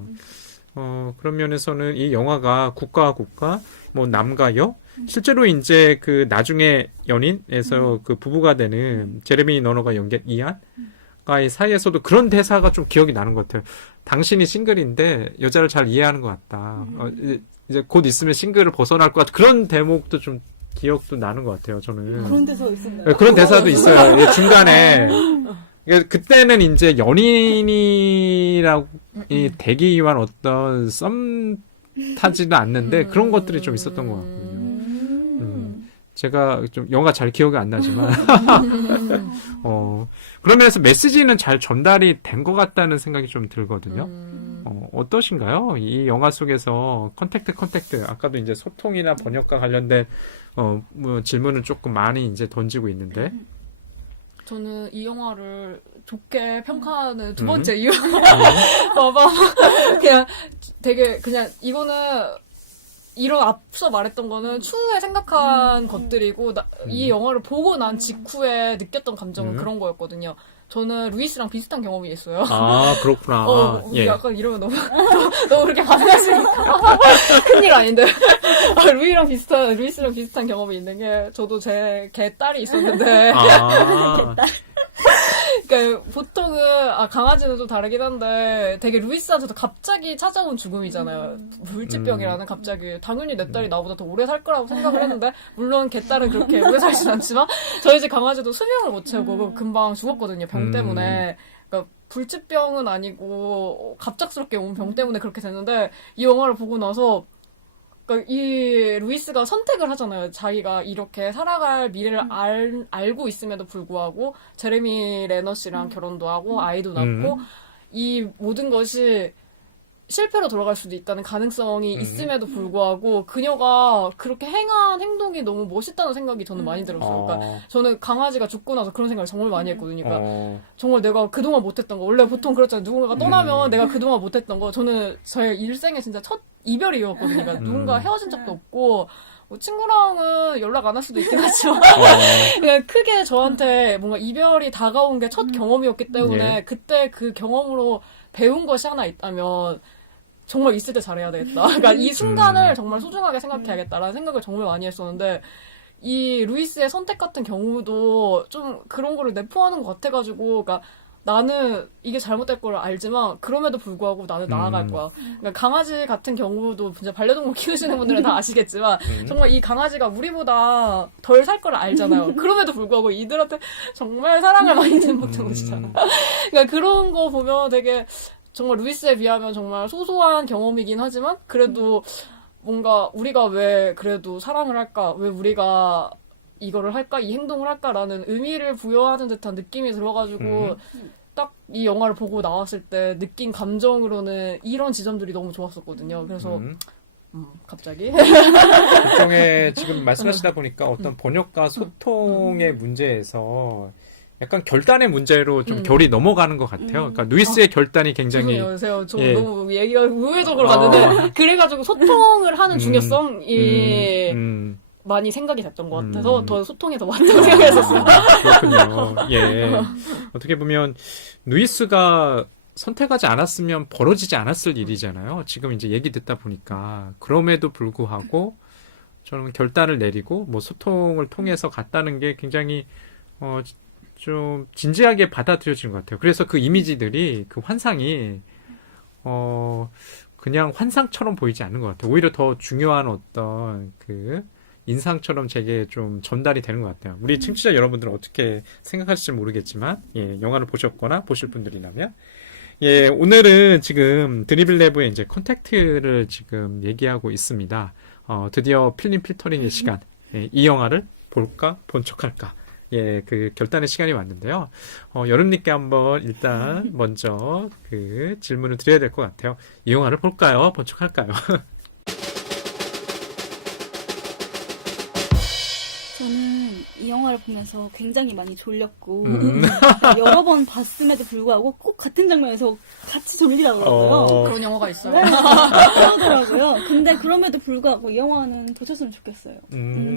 그런 면에서는 이 영화가 국가와 국가, 뭐 남과 여, 실제로 이제 그 나중에 연인에서 그 부부가 되는 제레미 너너가 연기한 이안과의 사이에서도 그런 대사가 좀 기억이 나는 것 같아요. 당신이 싱글인데 여자를 잘 이해하는 것 같다. 이제 곧 있으면 싱글을 벗어날 것 같다. 그런 대목도 좀 기억도 나는 것 같아요, 저는. 그런 데서 있었나요? 네, 그런 대사도 있어요. 예, 중간에. 그때는 이제 연인이라고 되기 위한 어떤 썸 타지는 않는데 그런 것들이 좀 있었던 것 같거든요. 제가 좀 영화 잘 기억이 안 나지만 그런 면에서 메시지는 잘 전달이 된 것 같다는 생각이 좀 들거든요. 어떠신가요? 이 영화 속에서 컨택트 아까도 이제 소통이나 번역과 관련된 뭐 질문을 조금 많이 이제 던지고 있는데 저는 이 영화를 좋게 평가하는 두 번째 이유. 봐봐. 그냥 되게, 그냥 이거는, 이런 앞서 말했던 거는 추후에 생각한 것들이고, 이 영화를 보고 난 직후에 느꼈던 감정은 그런 거였거든요. 저는 루이스랑 비슷한 경험이 있어요. 아, 그렇구나. 예. 약간 이러면 너무 그렇게 반응하시니까. 큰일 아닌데. 루이스랑 비슷한 경험이 있는 게, 저도 제 개 딸이 있었는데. 그러니까 보통은 강아지는 좀 다르긴 한데 되게 루이스한테도 갑자기 찾아온 죽음이잖아요. 불치병이라는 갑자기 당연히 내 딸이 나보다 더 오래 살 거라고 생각을 했는데 물론 개딸은 그렇게 오래 살진 않지만 저희 집 강아지도 수명을 못 채우고 금방 죽었거든요. 병 때문에. 그러니까 불치병은 아니고 갑작스럽게 온 병 때문에 그렇게 됐는데 이 영화를 보고 나서 그러니까 이 루이스가 선택을 하잖아요. 자기가 이렇게 살아갈 미래를 알고 있음에도 불구하고 제레미 레너 씨랑 결혼도 하고 아이도 낳고 이 모든 것이 실패로 돌아갈 수도 있다는 가능성이 있음에도 불구하고 그녀가 그렇게 행한 행동이 너무 멋있다는 생각이 저는 많이 들었어요. 그러니까 저는 강아지가 죽고 나서 그런 생각을 정말 많이 했거든요. 그러니까 정말 내가 그동안 못했던 거 원래 보통 그렇잖아요. 누군가가 떠나면 내가 그동안 못했던 거 저는 저의 일생에 진짜 첫 이별이었거든요. 그러니까 누군가 헤어진 적도 없고 뭐 친구랑은 연락 안 할 수도 있긴 하지만 그냥 크게 저한테 뭔가 이별이 다가온 게 첫 경험이었기 때문에 그때 그 경험으로 배운 것이 하나 있다면 정말 있을 때 잘해야 되겠다. 그러니까 이 순간을 정말 소중하게 생각해야겠다라는 생각을 정말 많이 했었는데 이 루이스의 선택 같은 경우도 좀 그런 거를 내포하는 것 같아가지고 그러니까 나는 이게 잘못될 걸 알지만 그럼에도 불구하고 나는 나아갈 거야. 그러니까 강아지 같은 경우도 진짜 반려동물 키우시는 분들은 다 아시겠지만 정말 이 강아지가 우리보다 덜 살 걸 알잖아요. 그럼에도 불구하고 이들한테 정말 사랑을 많이 내먹는 것이잖아. 그러니까 그런 거 보면 되게 정말 루이스에 비하면 정말 소소한 경험이긴 하지만 그래도 뭔가 우리가 왜 그래도 사랑을 할까? 왜 우리가 이거를 할까? 이 행동을 할까라는 의미를 부여하는 듯한 느낌이 들어가지고 딱 이 영화를 보고 나왔을 때 느낀 감정으로는 이런 지점들이 너무 좋았었거든요. 그래서 갑자기 일종의 지금 말씀하시다 보니까 어떤 번역과 소통의 문제에서 약간 결단의 문제로 좀 결이 넘어가는 것 같아요. 그러니까 누이스의 결단이 굉장히 죄송해요. 저 예. 너무 얘기가 우회적으로 갔는데 그래가지고 소통을 하는 중요성이 많이 생각이 됐던 것 같아서 더 소통에 더 맞다고 생각했었어요. 그렇군요. 예. 어떻게 보면 누이스가 선택하지 않았으면 벌어지지 않았을 일이잖아요. 지금 이제 얘기 듣다 보니까 그럼에도 불구하고 저는 결단을 내리고 뭐 소통을 통해서 갔다는 게 굉장히 좀 진지하게 받아들여진 것 같아요. 그래서 그 이미지들이 그 환상이 그냥 환상처럼 보이지 않는 것 같아요. 오히려 더 중요한 어떤 그 인상처럼 제게 좀 전달이 되는 것 같아요. 우리 청취자 여러분들은 어떻게 생각하실지 모르겠지만 예, 영화를 보셨거나 보실 분들이라면 예, 오늘은 지금 드리블랩의 이제 컨택트를 지금 얘기하고 있습니다. 드디어 필름 필터링의 시간. 예, 이 영화를 볼까 본척할까. 예, 그 결단의 시간이 왔는데요. 여름님께 한번 일단 먼저 그 질문을 드려야 될 것 같아요. 이 영화를 볼까요? 번축할까요? 저는 이 영화를 보면서 굉장히 많이 졸렸고 음. 여러 번 봤음에도 불구하고 꼭 같은 장면에서 같이 졸리더라고요. 그런 영화가 있어요. 네, 그러더라고요. 근데 그럼에도 불구하고 이 영화는 보셨으면 좋겠어요.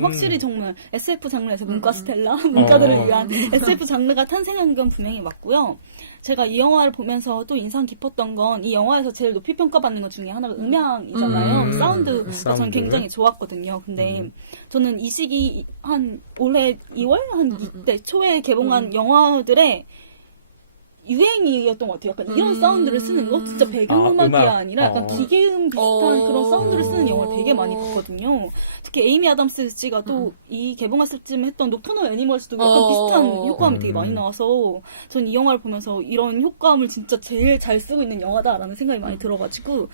확실히 정말 SF 장르에서 문과 스텔라, 문과들을 위한 SF 장르가 탄생한 건 분명히 맞고요. 제가 이 영화를 보면서 또 인상 깊었던 건 이 영화에서 제일 높이 평가받는 것 중에 하나가 음향이잖아요. 사운드가 저는 사운드. 굉장히 좋았거든요. 근데 저는 이 시기 한 올해 2월 한 이때 초에 개봉한 영화들의 유행이었던 것 같아요. 약간 이런 사운드를 쓰는 거 진짜 배경음악이 음악. 아니라 약간 기계음 비슷한 그런 사운드를 쓰는 영화를 되게 많이 봤거든요. 특히 에이미 아담스 씨가 또 이 개봉했을 쯤 했던 녹터널 애니멀스도 약간 비슷한 효과음이 되게 많이 나와서 전 이 영화를 보면서 이런 효과음을 진짜 제일 잘 쓰고 있는 영화다라는 생각이 많이 들어가지고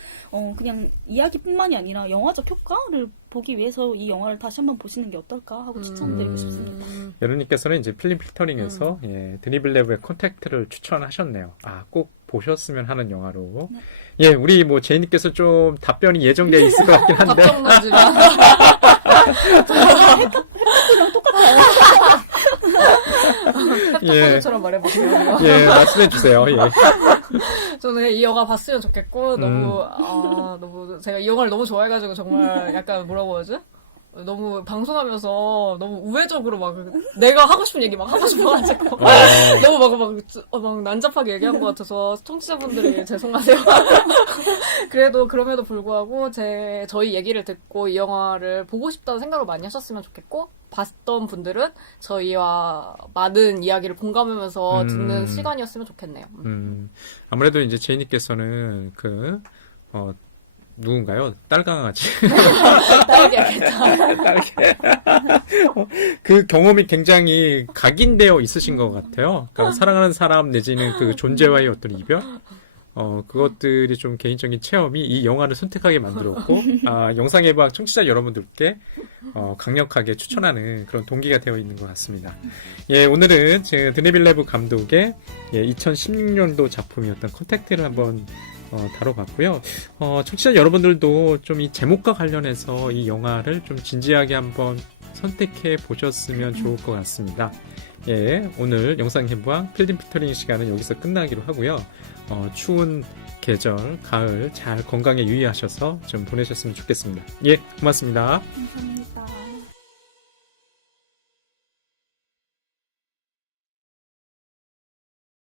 그냥 이야기뿐만이 아니라 영화적 효과를 보기 위해서 이 영화를 다시 한번 보시는 게 어떨까 하고 추천드리고 싶습니다. 여름님께서는 이제 필름 필터링에서 예, 드니 빌레브의 컨택트를 추천하셨네요. 아, 꼭 보셨으면 하는 영화로. 네. 예, 우리 뭐 제이님께서 좀 답변이 예정되어 있을 것 같긴 한데. 답정너지만 그냥 똑같아요. 햅터처럼 말해보세요. 예, 말씀해 주세요. 예. 저는 이 영화 봤으면 좋겠고 너무 제가 이 영화를 너무 좋아해가지고 정말 약간 뭐라고 하지? 너무 방송하면서 너무 우회적으로 막 내가 하고 싶은 얘기 막 하고 싶어가지고 너무 막 난잡하게 얘기한 것 같아서 청취자분들이 죄송하세요. 그래도 그럼에도 불구하고 저희 얘기를 듣고 이 영화를 보고 싶다는 생각을 많이 하셨으면 좋겠고 봤던 분들은 저희와 많은 이야기를 공감하면서 듣는 시간이었으면 좋겠네요. 아무래도 이제 제이님께서는 누군가요? 딸강아지. 딸기야겠다. 딸기. 그 경험이 굉장히 각인되어 있으신 것 같아요. 그러니까 사랑하는 사람 내지는 그 존재와의 어떤 이별? 그것들이 좀 개인적인 체험이 이 영화를 선택하게 만들었고, 영상예방 청취자 여러분들께 강력하게 추천하는 그런 동기가 되어 있는 것 같습니다. 예, 오늘은 드니 빌레브 감독의 2016년도 작품이었던 컨택트를 한번 다뤄봤고요. 청취자 여러분들도 좀 이 제목과 관련해서 이 영화를 좀 진지하게 한번 선택해 보셨으면 좋을 것 같습니다. 예, 오늘 영상해부왕 필름 피터링 시간은 여기서 끝나기로 하고요. 추운 계절, 가을 잘 건강에 유의하셔서 좀 보내셨으면 좋겠습니다. 예, 고맙습니다. 감사합니다.